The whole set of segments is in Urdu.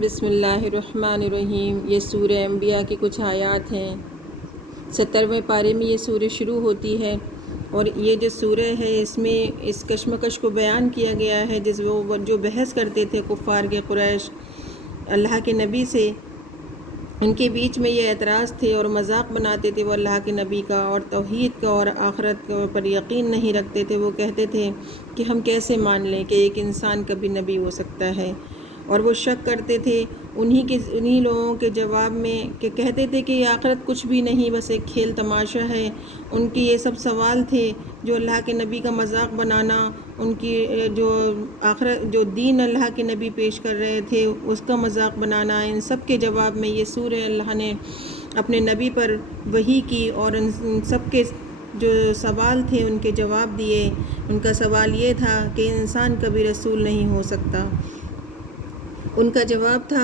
بسم اللہ الرحمن الرحیم۔ یہ سورہ انبیاء کی کچھ آیات ہیں۔ 70ویں پارے میں یہ سورہ شروع ہوتی ہے، اور یہ جو سورہ ہے اس میں اس کشمکش کو بیان کیا گیا ہے وہ جو بحث کرتے تھے کفار کے قریش اللہ کے نبی سے، ان کے بیچ میں یہ اعتراض تھے اور مذاق بناتے تھے وہ اللہ کے نبی کا اور توحید کا اور آخرت پر یقین نہیں رکھتے تھے۔ وہ کہتے تھے کہ ہم کیسے مان لیں کہ ایک انسان کبھی نبی ہو سکتا ہے، اور وہ شک کرتے تھے انہی لوگوں کے جواب میں کہ کہتے تھے کہ یہ آخرت کچھ بھی نہیں، بس ایک کھیل تماشا ہے۔ ان کی یہ سب سوال تھے جو اللہ کے نبی کا مذاق بنانا، ان کی جو دین اللہ کے نبی پیش کر رہے تھے اس کا مذاق بنانا، ان سب کے جواب میں یہ سورہ اللہ نے اپنے نبی پر وحی کی اور ان سب کے جو سوال تھے ان کے جواب دیے۔ ان کا سوال یہ تھا کہ انسان کبھی رسول نہیں ہو سکتا۔ ان کا جواب تھا،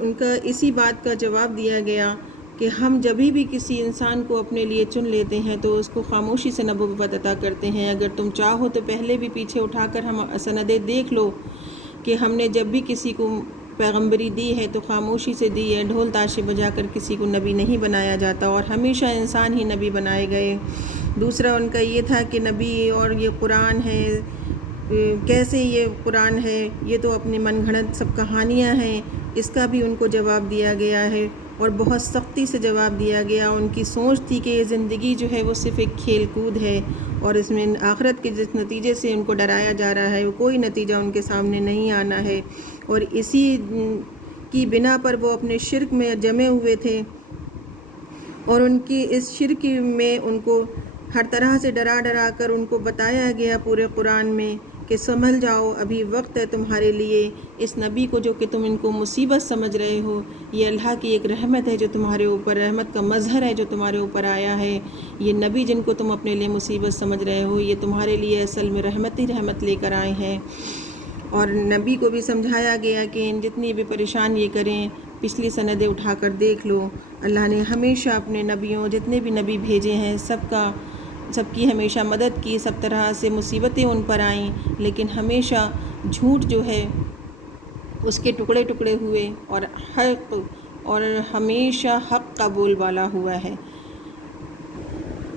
ان کا اسی بات کا جواب دیا گیا کہ ہم جبھی بھی کسی انسان کو اپنے لیے چن لیتے ہیں تو اس کو خاموشی سے نبوت عطا کرتے ہیں۔ اگر تم چاہو تو پہلے بھی پیچھے اٹھا کر ہم سندیں دیکھ لو کہ ہم نے جب بھی کسی کو پیغمبری دی ہے تو خاموشی سے دی ہے، ڈھول تاشے بجا کر کسی کو نبی نہیں بنایا جاتا، اور ہمیشہ انسان ہی نبی بنائے گئے۔ دوسرا ان کا یہ تھا کہ نبی اور یہ قرآن ہے، کیسے یہ قرآن ہے، یہ تو اپنے من گھڑت سب کہانیاں ہیں۔ اس کا بھی ان کو جواب دیا گیا ہے اور بہت سختی سے جواب دیا گیا۔ ان کی سوچ تھی کہ یہ زندگی جو ہے وہ صرف ایک کھیل کود ہے، اور اس میں آخرت کے جس نتیجے سے ان کو ڈرایا جا رہا ہے وہ کوئی نتیجہ ان کے سامنے نہیں آنا ہے، اور اسی کی بنا پر وہ اپنے شرک میں جمے ہوئے تھے، اور ان کی اس شرک میں ان کو ہر طرح سے ڈرا کر ان کو بتایا گیا پورے قرآن میں کہ سنبھل جاؤ، ابھی وقت ہے تمہارے لیے۔ اس نبی کو جو کہ تم ان کو مصیبت سمجھ رہے ہو، یہ اللہ کی ایک رحمت ہے جو تمہارے اوپر، رحمت کا مظہر ہے جو تمہارے اوپر آیا ہے۔ یہ نبی جن کو تم اپنے لیے مصیبت سمجھ رہے ہو، یہ تمہارے لیے اصل میں رحمت ہی رحمت لے کر آئے ہیں۔ اور نبی کو بھی سمجھایا گیا کہ ان جتنی بھی پریشان یہ کریں، پچھلی سندیں اٹھا کر دیکھ لو، اللہ نے ہمیشہ اپنے نبیوں جتنے بھی نبی بھیجے ہیں سب کی ہمیشہ مدد کی، سب طرح سے مصیبتیں ان پر آئیں، لیکن ہمیشہ جھوٹ جو ہے اس کے ٹکڑے ٹکڑے ہوئے، اور ہمیشہ حق کا بول بالا ہوا ہے۔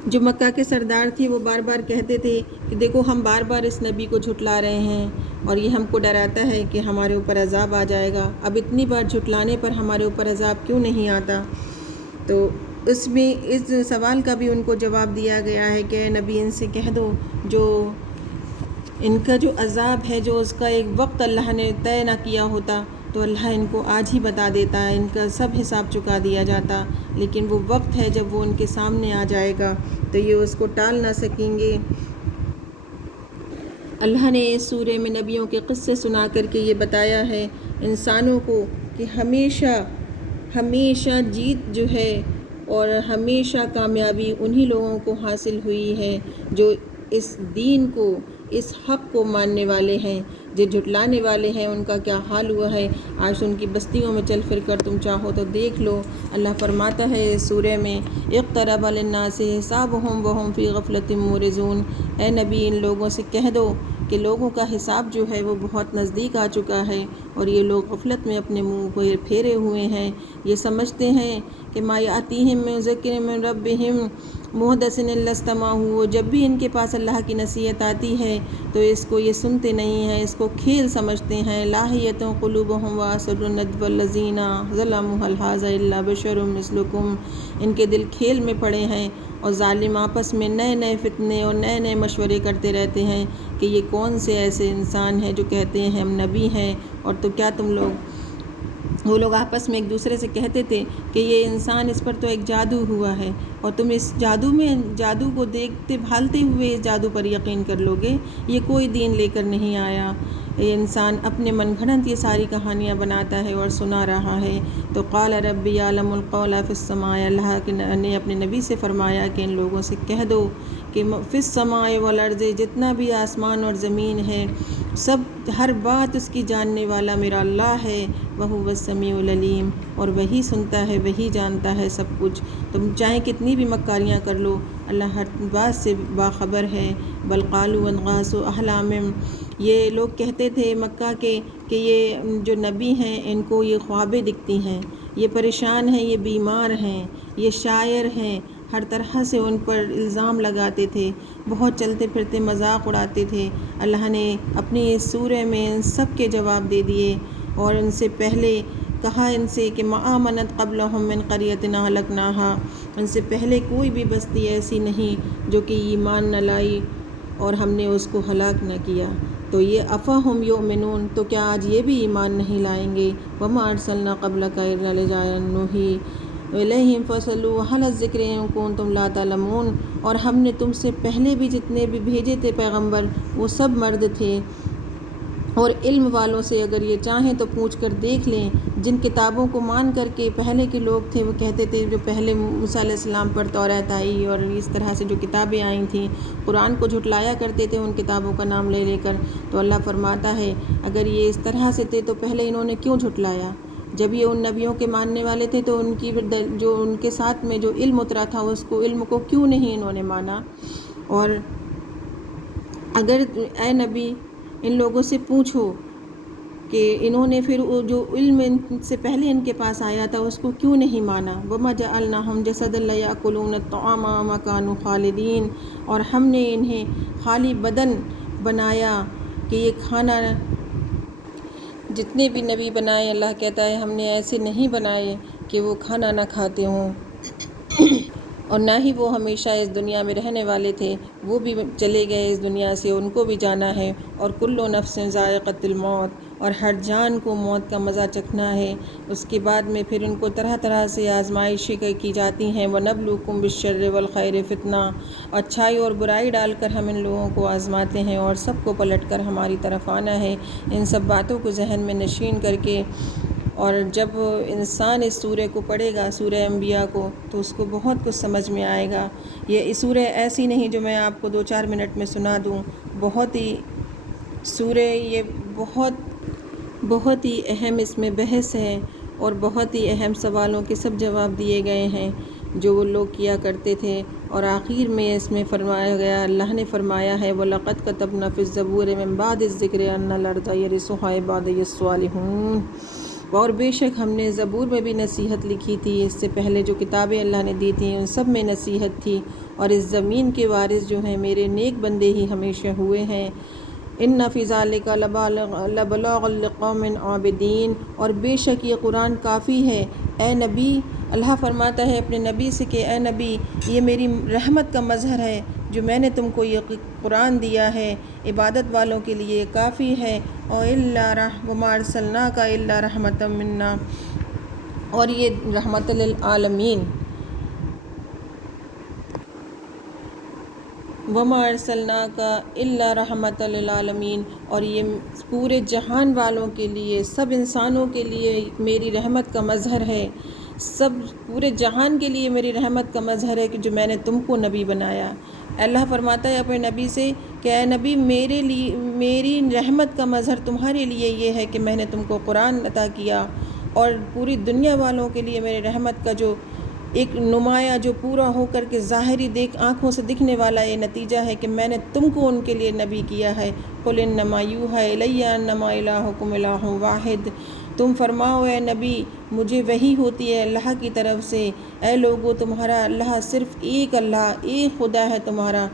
جو مکہ کے سردار تھے وہ بار بار کہتے تھے کہ دیکھو ہم بار بار اس نبی کو جھٹلا رہے ہیں اور یہ ہم کو ڈراتا ہے کہ ہمارے اوپر عذاب آ جائے گا، اب اتنی بار جھٹلانے پر ہمارے اوپر عذاب کیوں نہیں آتا؟ تو اس میں اس سوال کا بھی ان کو جواب دیا گیا ہے کہ اے نبی ان سے کہہ دو جو ان کا جو عذاب ہے، جو اس کا ایک وقت اللہ نے طے نہ کیا ہوتا تو اللہ ان کو آج ہی بتا دیتا ہے، ان کا سب حساب چکا دیا جاتا، لیکن وہ وقت ہے جب وہ ان کے سامنے آ جائے گا تو یہ اس کو ٹال نہ سکیں گے۔ اللہ نے اس سورہ میں نبیوں کے قصے سنا کر کے یہ بتایا ہے انسانوں کو کہ ہمیشہ جیت جو ہے اور ہمیشہ کامیابی انہی لوگوں کو حاصل ہوئی ہے جو اس دین کو، اس حق کو ماننے والے ہیں۔ جو جھٹلانے والے ہیں ان کا کیا حال ہوا ہے، آج ان کی بستیوں میں چل پھر کر تم چاہو تو دیکھ لو۔ اللہ فرماتا ہے اس سورہ میں اقترب للناس حسابهم وهم فی غفلۃ معرضون، اے نبی ان لوگوں سے کہہ دو کہ لوگوں کا حساب جو ہے وہ بہت نزدیک آ چکا ہے، اور یہ لوگ غفلت میں اپنے منہ کو پھیرے ہوئے ہیں، یہ سمجھتے ہیں کہ ما یاتیہم من ذکر من ربہم محدث الا استمعوہ، جب بھی ان کے پاس اللہ کی نصیحت آتی ہے تو اس کو یہ سنتے نہیں ہیں، اس کو کھیل سمجھتے ہیں۔ لاہیۃ قلوبہم واسروا الندب الذین ظلموا هل ھذا الا بشر مثلکم، ان کے دل کھیل میں پڑے ہیں اور ظالم آپس میں نئے فتنے اور نئے مشورے کرتے رہتے ہیں کہ یہ کون سے ایسے انسان ہیں جو کہتے ہیں ہم نبی ہیں، اور تو کیا تم لوگ، وہ لوگ آپس میں ایک دوسرے سے کہتے تھے کہ یہ انسان، اس پر تو ایک جادو ہوا ہے اور تم اس جادو کو دیکھتے بھالتے ہوئے اس جادو پر یقین کر لو گے، یہ کوئی دین لے کر نہیں آیا، یہ انسان اپنے من گھڑت یہ ساری کہانیاں بناتا ہے اور سنا رہا ہے۔ تو قال ربی یعلم القول فی السماء، اللہ نے اپنے نبی سے فرمایا کہ ان لوگوں سے کہہ دو کہ فی السماء والارض، جتنا بھی آسمان اور زمین ہے سب ہر بات اس کی جاننے والا میرا اللہ ہے، وَهُوَ السَّمِيعُ الْعَلِيمُ، اور وہی سنتا ہے، وہی جانتا ہے سب کچھ۔ تم چاہے کتنی بھی مکاریاں کر لو، اللہ ہر بات سے باخبر ہے۔ بل قالوا انغاث احلام، یہ لوگ کہتے تھے مکہ کے کہ یہ جو نبی ہیں ان کو یہ خوابیں دکھتی ہیں، یہ پریشان ہیں، یہ بیمار ہیں، یہ شاعر ہیں، ہر طرح سے ان پر الزام لگاتے تھے، بہت چلتے پھرتے مذاق اڑاتے تھے۔ اللہ نے اپنی اس سورہ میں ان سب کے جواب دے دیے، اور ان سے پہلے کہا ان سے کہ ما آمنت قبلہم من قریۃ اہلکناھا، ان سے پہلے کوئی بھی بستی ایسی نہیں جو کہ ایمان نہ لائی اور ہم نے اس کو ہلاک نہ کیا۔ تو یہ افہم یؤمنون، تو کیا آج یہ بھی ایمان نہیں لائیں گے؟ وما ارسلنا قبلک الا رجالا نوحی الیہم فاسألوا اہل الذکر ان کنتم لا تعلمون، اور ہم نے تم سے پہلے بھی جتنے بھی بھیجے تھے پیغمبر وہ سب مرد تھے، اور علم والوں سے اگر یہ چاہیں تو پوچھ کر دیکھ لیں۔ جن کتابوں کو مان کر کے پہلے کے لوگ تھے وہ کہتے تھے، جو پہلے موسیٰ علیہ السلام پر توریت آئی اور اس طرح سے جو کتابیں آئی تھیں، قرآن کو جھٹلایا کرتے تھے ان کتابوں کا نام لے لے کر۔ تو اللہ فرماتا ہے اگر یہ اس طرح سے تھے تو پہلے انہوں نے کیوں جھٹلایا؟ جب یہ ان نبیوں کے ماننے والے تھے تو ان کی جو ان کے ساتھ میں جو علم اترا تھا اس کو علم کو کیوں نہیں انہوں نے مانا؟ اور اگر اے نبی ان لوگوں سے پوچھو کہ انہوں نے پھر وہ جو علم ان سے پہلے ان کے پاس آیا تھا اس کو کیوں نہیں مانا؟ وَمَا جَعَلْنَاهُمْ جَسَدًا لَيَأْكُلُونَ الطَّعَامَ وَمَا كَانُوا خَالِدِينَ، اور ہم نے انہیں خالی بدن بنایا کہ یہ کھانا، جتنے بھی نبی بنائے اللہ کہتا ہے ہم نے ایسے نہیں بنائے کہ وہ کھانا نہ کھاتے ہوں، اور نہ ہی وہ ہمیشہ اس دنیا میں رہنے والے تھے، وہ بھی چلے گئے اس دنیا سے، ان کو بھی جانا ہے۔ اور کل نفس ذائقۃ الموت، اور ہر جان کو موت کا مزہ چکھنا ہے۔ اس کے بعد میں پھر ان کو طرح طرح سے آزمائشیں کی جاتی ہیں۔ وَنَبْلُوكُمْ بِالشَّرِّ وَالْخَيْرِ فِتْنَةً، اچھائی اور برائی ڈال کر ہم ان لوگوں کو آزماتے ہیں اور سب کو پلٹ کر ہماری طرف آنا ہے۔ ان سب باتوں کو ذہن میں نشین کر کے، اور جب انسان اس سورہ کو پڑھے گا، سورہ انبیاء کو، تو اس کو بہت کچھ سمجھ میں آئے گا۔ یہ سورہ ایسی نہیں جو میں آپ کو 2-4 منٹ میں سنا دوں، بہت ہی سورہ یہ بہت ہی اہم اس میں بحث ہے، اور بہت ہی اہم سوالوں کے سب جواب دیے گئے ہیں جو وہ لوگ کیا کرتے تھے۔ اور آخر میں اس میں فرمایا گیا، اللہ نے فرمایا ہے وَلَقَدْ كَتَبْنَا فِي الزَّبُورِ مِن بَعْدِ الذِّكْرِ أَنَّ الْأَرْضَ يَرِثُهَا عِبَادِيَ الصَّالِحُونَ، اور بے شک ہم نے زبور میں بھی نصیحت لکھی تھی، اس سے پہلے جو کتابیں اللہ نے دی تھیں ان سب میں نصیحت تھی، اور اس زمین کے وارث جو ہیں میرے نیک بندے ہی ہمیشہ ہوئے ہیں۔ اِنَّ فِي ذَلِكَ لَبَلَاغًا لِقَوْمٍ عَابِدِينَ، اور بے شک یہ قرآن کافی ہے اے نبی، اللہ فرماتا ہے اپنے نبی سے کہ اے نبی یہ میری رحمت کا مظہر ہے جو میں نے تم کو یہ قرآن دیا ہے، عبادت والوں کے لیے کافی ہے۔ وَمَا أَرْسَلْنَاكَ إِلَّا رَحْمَةً مِنَّا، اور یہ رحمت للعالمین، وَمَا أَرْسَلْنَاكَ إِلَّا رَحْمَةً لِلْعَالَمِينَ، اور یہ پورے جہان والوں کے لیے، سب انسانوں کے لیے میری رحمت کا مظہر ہے، سب پورے جہان کے لیے میری رحمت کا مظہر ہے کہ جو میں نے تم کو نبی بنایا۔ اللہ فرماتا ہے اپنے نبی سے کہ اے نبی میری رحمت کا مظہر تمہارے لیے یہ ہے کہ میں نے تم کو قرآن عطا کیا، اور پوری دنیا والوں کے لیے میری رحمت کا جو ایک نمایاں جو پورا ہو کر کے ظاہری آنکھوں سے دکھنے والا یہ نتیجہ ہے کہ میں نے تم کو ان کے لیے نبی کیا ہے۔ قُلْ إِنَّمَا يُوحَىٰ إِلَيَّ أَنَّمَا إِلَٰهُكُمْ إِلَٰهٌ وَاحِدٌ، تم فرماؤ اے نبی مجھے وحی ہوتی ہے اللہ کی طرف سے، اے لوگو تمہارا اللہ صرف ایک اللہ، ایک خدا ہے تمہارا،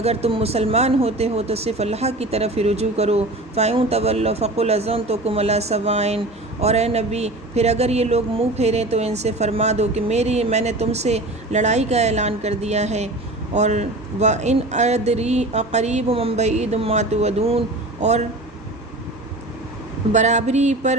اگر تم مسلمان ہوتے ہو تو صرف اللہ کی طرف ہی رجوع کرو۔ فَإِن تَوَلَّوْا فَقُلْ أَذَنتُكُمْ عَلَىٰ سَوَاءٍ، اور اے نبی پھر اگر یہ لوگ منہ پھیریں تو ان سے فرما دو کہ میں نے تم سے لڑائی کا اعلان کر دیا ہے۔ اور وَإِنْ أَدْرِي أَقَرِيبٌ أَمْ بَعِيدٌ مَا تُوعَدُونَ، اور برابری پر،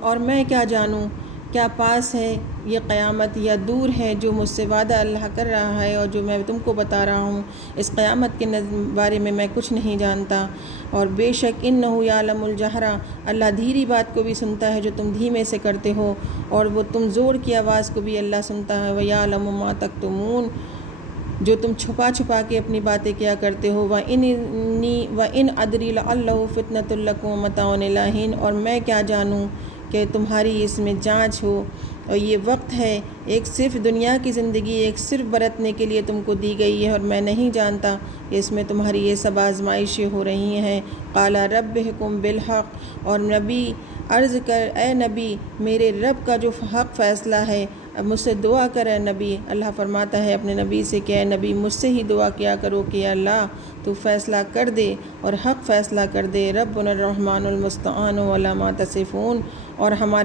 اور میں کیا جانوں کیا پاس ہے یہ قیامت یا دور ہے جو مجھ سے وعدہ اللہ کر رہا ہے اور جو میں تم کو بتا رہا ہوں، اس قیامت کے بارے میں کچھ نہیں جانتا۔ اور بے شک اِنَّهُ يَعْلَمُ الْجَهْرَ، اللہ دھیری بات کو بھی سنتا ہے جو تم دھیمے سے کرتے ہو، اور وہ تم زور کی آواز کو بھی اللہ سنتا ہے۔ وَيَعْلَمُ مَا تَكْتُمُونَ، جو تم چھپا چھپا کے اپنی باتیں کیا کرتے ہو. وَإِنْ أَدْرِي لَعَلَّهُ فِتْنَةٌ لَكُمْ وَمَتَاعٌ إِلَىٰ حِينٍ، اور میں کیا جانوں کہ تمہاری اس میں جانچ ہو، اور یہ وقت ہے ایک صرف دنیا کی زندگی ایک صرف برتنے کے لیے تم کو دی گئی ہے، اور میں نہیں جانتا کہ اس میں تمہاری یہ سب آزمائشیں ہو رہی ہیں. قَالَ رَبِّ احْكُم بِالْحَقِّ، اور نبی عرض کر اے نبی میرے رب کا جو حق فیصلہ ہے، اب مجھ سے دعا کر اے نبی. اللہ فرماتا ہے اپنے نبی سے کہ اے نبی مجھ سے ہی دعا کیا کرو کہ اللہ تو فیصلہ کر دے اور حق فیصلہ کر دے. ربنا الرحمن المستعان علی ما تصفون، اور ہمارے